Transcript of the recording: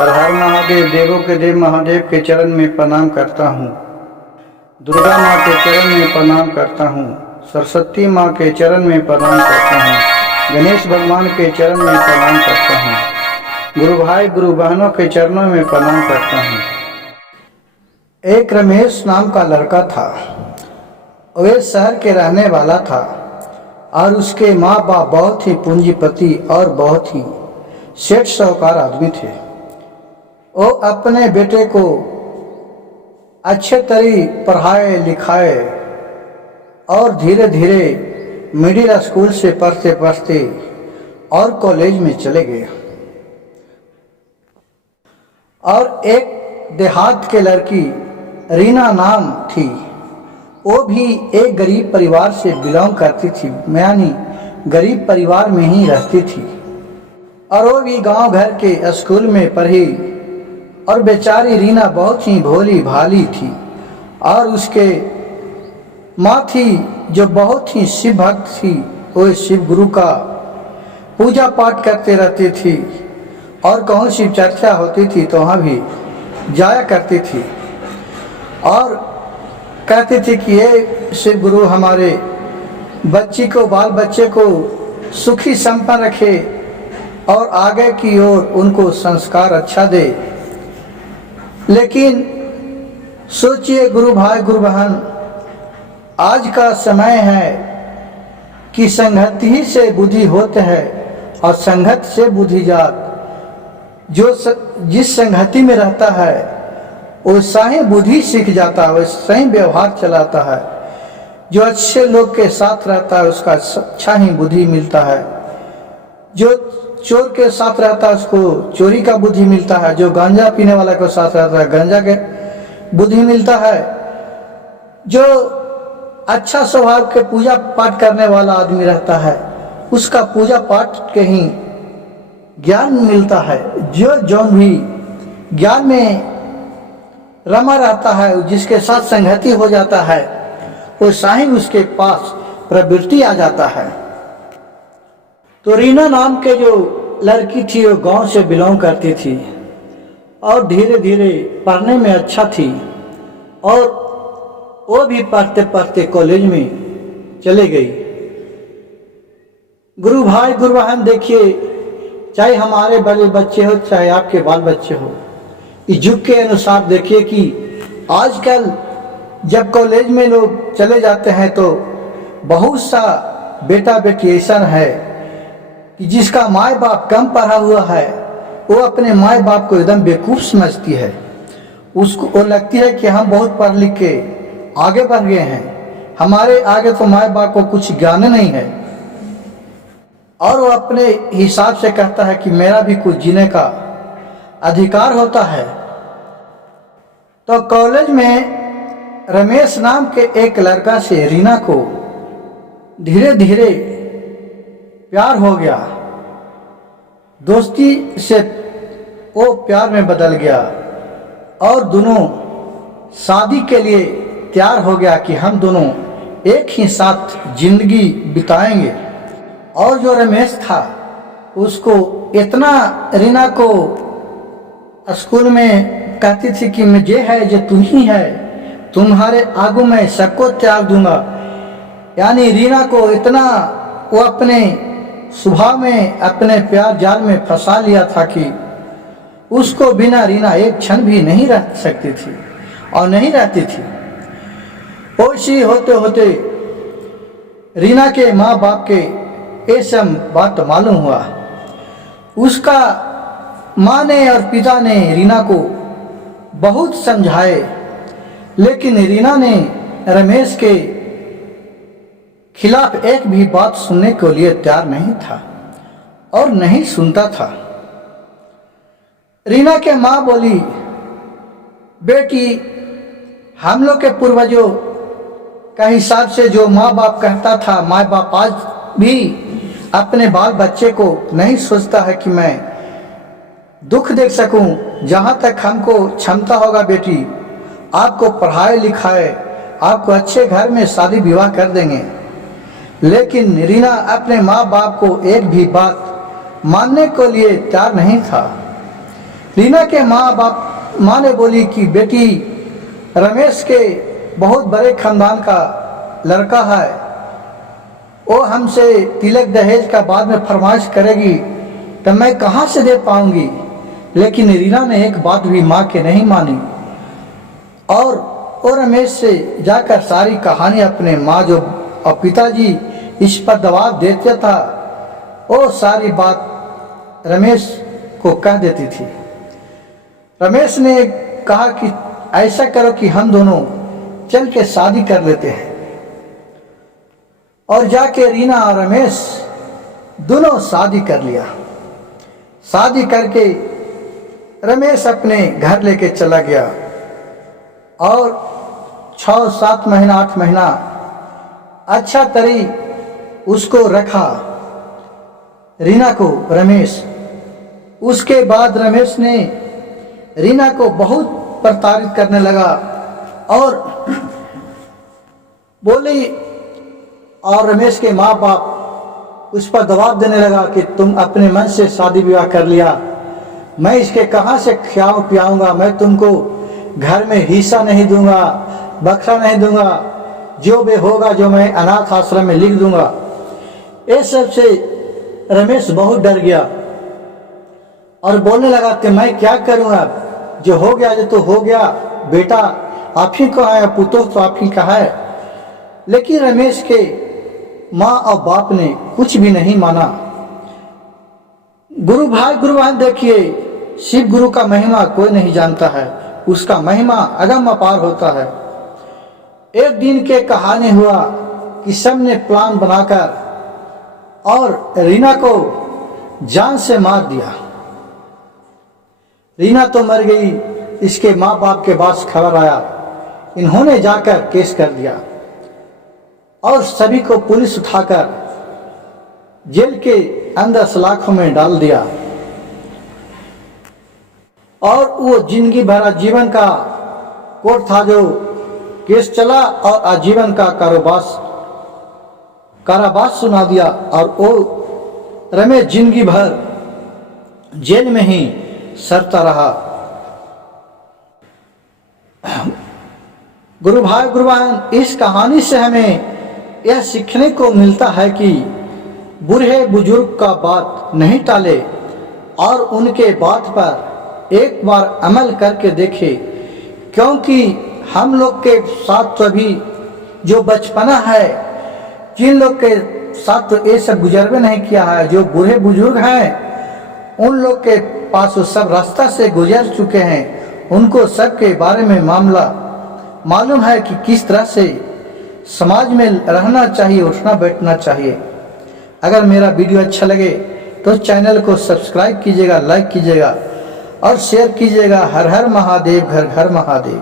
हर हर महादेव, देवों के देव महादेव के चरण में प्रणाम करता हूँ। दुर्गा माँ के चरण में प्रणाम करता हूँ। सरस्वती माँ के चरण में प्रणाम करता हूँ। गणेश भगवान के चरण में प्रणाम करता हूँ। गुरु भाई गुरु बहनों के चरणों में प्रणाम करता हूँ। एक रमेश नाम का लड़का था। वह शहर के रहने वाला था और उसके माँ बाप बहुत ही पूंजीपति और बहुत ही सेठ साहूकार आदमी थे। वो अपने बेटे को अच्छे तरी पढ़ाए लिखाए और धीरे धीरे मिडिल स्कूल से पढ़ते पढ़ते और कॉलेज में चले गए। और एक देहात के लड़की रीना नाम थी, वो भी एक गरीब परिवार से बिलोंग करती थी, यानी गरीब परिवार में ही रहती थी। और वो भी गांव घर के स्कूल में पढ़ी। और बेचारी रीना बहुत ही भोली भाली थी और उसके माँ थी जो बहुत ही शिव भक्त थी। वो शिव गुरु का पूजा पाठ करते रहती थी और कौन सी चर्चा होती थी तो वहाँ भी जाया करती थी और कहती थी कि ये शिव गुरु हमारे बच्ची को बाल बच्चे को सुखी संपन्न रखे और आगे की ओर उनको संस्कार अच्छा दे। लेकिन सोचिए गुरु भाई गुरु बहन, आज का समय है कि संगत ही से बुद्धि होते है और संगत से बुद्धि जात। जो जिस संगति में रहता है वैसा ही बुद्धि सीख जाता है, वैसा ही व्यवहार चलाता है। जो अच्छे लोग के साथ रहता है उसका अच्छा ही बुद्धि मिलता है। जो चोर के साथ रहता है उसको चोरी का बुद्धि मिलता है। जो गांजा पीने वाला के साथ रहता है गांजा के बुद्धि मिलता है। जो अच्छा स्वभाव के पूजा पाठ करने वाला आदमी रहता है उसका पूजा पाठ के ही ज्ञान मिलता है। जो जौन भी ज्ञान में रमा रहता है, जिसके साथ संगति हो जाता है, वो साही उसके पास प्रवृत्ति आ जाता है। तो रीना नाम के जो लड़की थी वो गांव से बिलोंग करती थी और धीरे धीरे पढ़ने में अच्छा थी और वो भी पढ़ते पढ़ते कॉलेज में चले गई। गुरु भाई गुरु बहन देखिए, चाहे हमारे बड़े बच्चे हो चाहे आपके बाल बच्चे हो, इस युग के अनुसार देखिए कि आजकल जब कॉलेज में लोग चले जाते हैं तो बहुत सा बेटा बेटी ऐसा है कि जिसका माँ बाप कम पढ़ा हुआ है वो अपने माँ बाप को एकदम बेवकूफ़ समझती है। उसको वो लगती है कि हम बहुत पढ़ लिख के आगे बढ़ गए हैं, हमारे आगे तो माँ बाप को कुछ ज्ञान नहीं है। और वो अपने हिसाब से कहता है कि मेरा भी कुछ जीने का अधिकार होता है। तो कॉलेज में रमेश नाम के एक लड़का से रीना को धीरे धीरे प्यार हो गया। दोस्ती से वो प्यार में बदल गया और दोनों शादी के लिए तैयार हो गया कि हम दोनों एक ही साथ जिंदगी बिताएंगे। और जो रमेश था उसको इतना रीना को स्कूल में कहती थी कि मुझे है जो तुम ही है, तुम्हारे आगू में सबको त्याग दूंगा। यानी रीना को इतना वो अपने स्वभाव में अपने प्यार जाल में फंसा लिया था कि उसको बिना रीना एक क्षण भी नहीं रह सकती थी और नहीं रहती थी। ऐसी होते होते रीना के माँ बाप के ये सब बात मालूम हुआ। उसका माँ ने और पिता ने रीना को बहुत समझाए, लेकिन रीना ने रमेश के खिलाफ एक भी बात सुनने के लिए तैयार नहीं था और नहीं सुनता था। रीना के माँ बोली, बेटी हम लोग के पूर्वजों का हिसाब से जो माँ बाप कहता था, माँ बाप आज भी अपने बाल बच्चे को नहीं सोचता है कि मैं दुख देख सकूं। जहाँ तक हमको क्षमता होगा बेटी आपको पढ़ाए लिखाए, आपको अच्छे घर में शादी विवाह कर देंगे। लेकिन रीना अपने माँ बाप को एक भी बात मानने के लिए तैयार नहीं था। रीना के माँ ने बोली कि बेटी रमेश के बहुत बड़े खानदान का लड़का है, वो हमसे तिलक दहेज का बाद में फरमाइश करेगी तो मैं कहाँ से दे पाऊंगी। लेकिन रीना ने एक बात भी माँ के नहीं मानी और वो रमेश से जाकर सारी कहानी अपने माँ जो और पिताजी इस पर दबाव देते था वो सारी बात रमेश को कह देती थी। रमेश ने कहा कि ऐसा करो कि हम दोनों चल के शादी कर लेते हैं, और जाके रीना और रमेश दोनों शादी कर लिया। शादी करके रमेश अपने घर लेके चला गया और 6-7 महीना 8 महीना अच्छा तरी उसको रखा रीना को रमेश। उसके बाद रमेश ने रीना को बहुत प्रताड़ित करने लगा और बोली, और रमेश के माँ बाप उस पर दबाव देने लगा कि तुम अपने मन से शादी विवाह कर लिया, मैं इसके कहाँ से खियाऊँ पियाऊँगा, मैं तुमको घर में हिस्सा नहीं दूंगा, बक्सा नहीं दूंगा, जो भी होगा जो मैं अनाथ आश्रम में लिख दूंगा। इस सब से रमेश बहुत डर गया और बोलने लगा कि मैं क्या करूँगा, जो हो गया जो तो हो गया, बेटा आप ही का है, पुत्र तो आप ही का है। लेकिन रमेश के माँ और बाप ने कुछ भी नहीं माना। गुरु भाई गुरु बहन देखिए, शिव गुरु का महिमा कोई नहीं जानता है, उसका महिमा अगम अपार होता है। एक दिन के कहानी हुआ कि सब ने प्लान बनाकर और रीना को जान से मार दिया। रीना तो मर गई, इसके माँ बाप के पास खबर आया, इन्होंने जाकर केस कर दिया और सभी को पुलिस उठाकर जेल के अंदर सलाखों में डाल दिया और वो जिंदगी भर जीवन का कोर्ट था जो केस चला और आजीवन का कारावास सुना दिया और वो रमेश जिंदगी भर जेल में ही सड़ता रहा। गुरु भाई गुरु बहन, इस कहानी से हमें यह सीखने को मिलता है कि बूढ़े बुजुर्ग का बात नहीं टाले और उनके बात पर एक बार अमल करके देखे, क्योंकि हम लोग के साथ तो अभी जो बचपना है, जिन लोग के साथ तो ये सब गुजरबे नहीं किया है, जो बूढ़े बुजुर्ग हैं उन लोग के पास वो सब रास्ता से गुजर चुके हैं, उनको सब के बारे में मामला मालूम है कि किस तरह से समाज में रहना चाहिए, उठना बैठना चाहिए। अगर मेरा वीडियो अच्छा लगे तो चैनल को सब्सक्राइब कीजिएगा, लाइक कीजिएगा और शेयर कीजिएगा। हर हर महादेव, घर घर महादेव।